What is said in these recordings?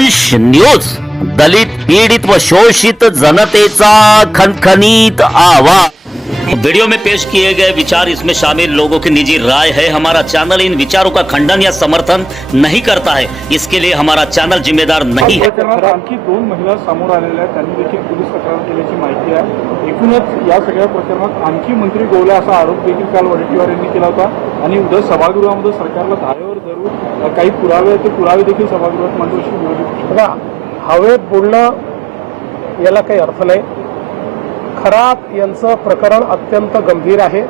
दंश न्यूज, दलित पीडित व शोषित जनतेचा खनखनीत आवाज। वीडियो में पेश किए गए विचार इसमें शामिल लोगों की निजी राय है। हमारा चैनल इन विचारों का खंडन या समर्थन नहीं करता है, इसके लिए हमारा चॅनल जिम्मेदार नाही है। आणखी 2 महिला समोर आलेल्या आहेत, त्यांनी देखील पोलीस तक्रार केल्याची माहिती आहे। एकूणच या सगळ्या प्रकरणात आणखी मंत्री गोवले असा आरोप देखील काल वडेट्टीवार यांनी केला होता आणि उद्या सभागृहामध्ये सरकारला धारेवर धरून काही पुरावे ते पुरावे देखील सभागृहात मांडू अशी विरोधी बघा, हवेत बोलणं याला काही अर्थ नाही। खरात यांचं प्रकरण अत्यंत गंभीर आहे।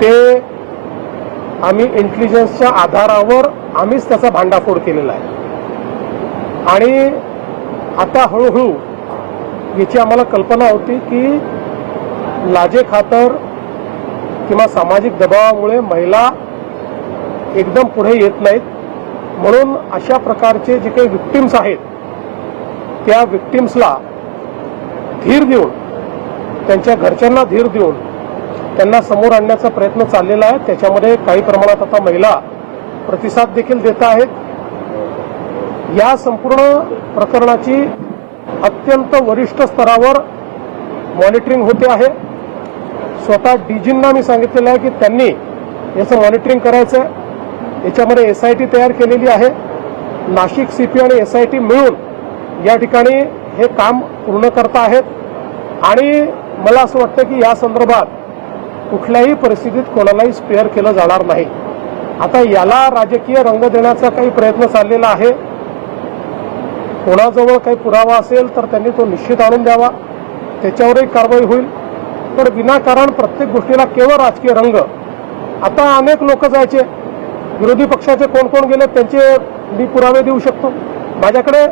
ते आम्ही इंटेलिजन्सच्या आधारावर आम्हीच त्याचा भांडाफोड केलेला आहे आणि आता हळूहळू याची आम्हाला कल्पना होती की लाजेखातर किंवा सामाजिक दबावामुळे महिला एकदम पुढे येत नाहीत, म्हणून अशा प्रकारचे जे काही विक्टिम्स आहेत त्या विक्टिम्सला धीर देऊन, त्यांच्या घरच्यांना धीर देऊन त्यांना समोर आणण्याचा प्रयत्न चाललेला आहे। त्याच्यामध्ये काही प्रमाणात आता महिला प्रतिसाद देखील देत आहेत। या संपूर्ण प्रकरणाची अत्यंत वरिष्ठ स्तरावर मॉनिटरिंग होते आहे। स्वतः डीजींना मी सांगितलेलं आहे की त्यांनी याचं मॉनिटरिंग करायचं आहे। याच्यामध्ये SIT तयार केलेली आहे। नाशिक CP आणि SIT मिळून या ठिकाणी हे काम पूर्ण करता आहेत आणि मला असं वाटतं की या संदर्भात कुठल्याही परिस्थितीत कोणालाही स्पेअर केलं जाणार नाही। आता याला राजकीय रंग देण्याचा काही प्रयत्न चाललेला आहे। कोणाजवळ काही पुरावा असेल तर त्यांनी तो निश्चित आणून द्यावा, त्याच्यावरही कारवाई होईल। पण विनाकारण प्रत्येक गोष्टीला केवळ राजकीय रंग, आता अनेक लोक जायचे, विरोधी पक्षाचे कोण कोण गेले त्यांचे मी पुरावे देऊ शकतो। माझ्याकडे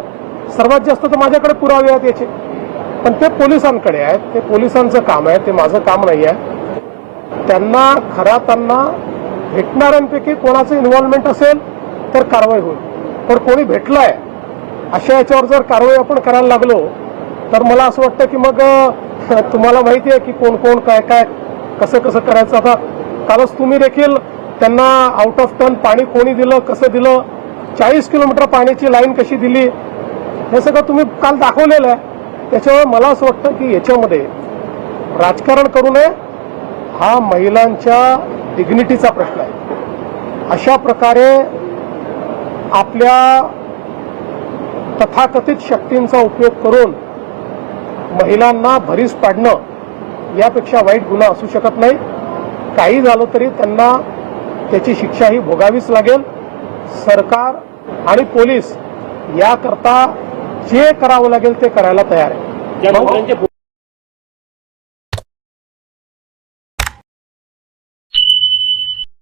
सर्वात जास्त तर माझ्याकडे पुरावे आहेत याचे, पण ते पोलिसांकडे आहेत, ते पोलिसांचं काम आहे, ते माझं काम नाही आहे। त्यांना खरातांना भेटणाऱ्यांपैकी कोणाचं इन्व्हॉल्वमेंट असेल तर कारवाई होईल, पण कोणी भेटलाय अशा याच्यावर जर कारवाई आपण करायला लागलो तर मला असं वाटतं की मग तुम्हाला माहिती आहे की कोण कोण काय काय कसं कसं करायचं। आता कालच तुम्ही देखील त्यांना आउट ऑफ टर्न पाणी कोणी दिलं, कसं दिलं, 40 किलोमीटर पाण्याची लाईन कशी दिली, हे सगळं तुम्ही काल दाखवलेलं आहे। त्याच्यामुळे मला असं वाटतं की याच्यामध्ये राजकारण करू नये, हा महिलांच्या डिग्निटीचा प्रश्न आहे। अशा प्रकारे आपल्या तथाकथित शक्तींचा उपयोग करून महिलांना भरीस पाडणं यापेक्षा वाईट गुन्हा असू शकत नाही। काही झालं तरी त्यांना त्याची शिक्षा ही भोगावीच लागेल। सरकार आणि पोलीस याकरता जे करावं लागेल ते करायला तयार आहे।